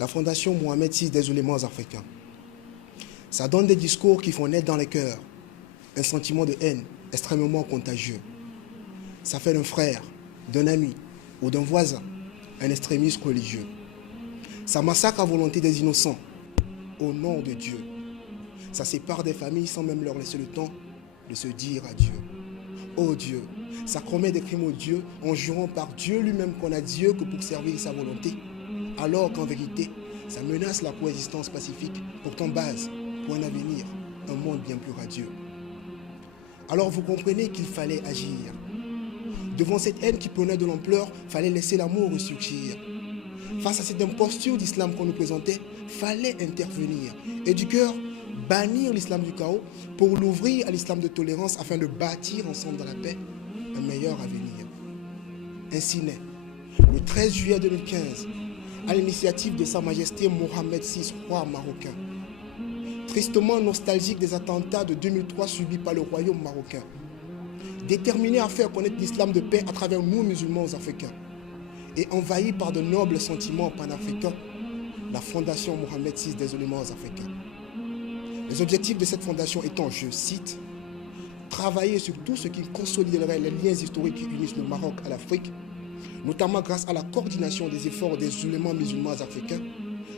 la Fondation Mohamed VI des oulémas africains. Ça donne des discours qui font naître dans les cœurs un sentiment de haine extrêmement contagieux. Ça fait d'un frère, d'un ami ou d'un voisin un extrémiste religieux. Ça massacre à volonté des innocents au nom de Dieu. Ça sépare des familles sans même leur laisser le temps de se dire adieu. Oh Dieu, ça commet des crimes au Dieu en jurant par Dieu lui-même qu'on a Dieu que pour servir sa volonté, alors qu'en vérité, ça menace la coexistence pacifique, pourtant base pour un avenir, un monde bien plus radieux. Alors vous comprenez qu'il fallait agir. Devant cette haine qui prenait de l'ampleur, fallait laisser l'amour ressurgir. Face à cette imposture d'islam qu'on nous présentait, fallait intervenir. Et du cœur, bannir l'islam du chaos pour l'ouvrir à l'islam de tolérance afin de bâtir ensemble dans la paix un meilleur avenir. Ainsi naît, le 13 juillet 2015, à l'initiative de Sa Majesté Mohamed VI, roi marocain, tristement nostalgique des attentats de 2003 subis par le royaume marocain, déterminé à faire connaître l'islam de paix à travers nous musulmans africains, et envahi par de nobles sentiments panafricains, la Fondation Mohamed VI des oulémas africains. Les objectifs de cette fondation étant, je cite, travailler sur tout ce qui consoliderait les liens historiques qui unissent le Maroc à l'Afrique, notamment grâce à la coordination des efforts des oulémas musulmans africains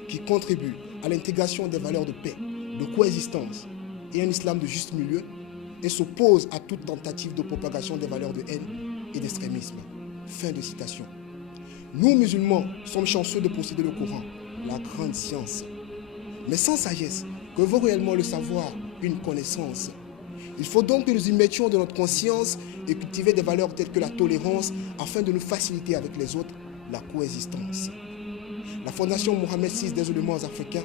qui contribuent à l'intégration des valeurs de paix, de coexistence et un islam de juste milieu et s'opposent à toute tentative de propagation des valeurs de haine et d'extrémisme. Fin de citation. Nous, musulmans, sommes chanceux de posséder le Coran, la grande science. Mais sans sagesse, que vaut réellement le savoir, une connaissance? Il faut donc que nous y mettions de notre conscience et cultiver des valeurs telles que la tolérance afin de nous faciliter avec les autres la coexistence. La Fondation Mohamed VI des oulémas africains,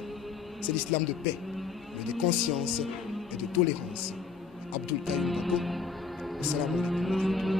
c'est l'islam de paix, mais de conscience et de tolérance. Abdul Karim Bako, salam alaikum.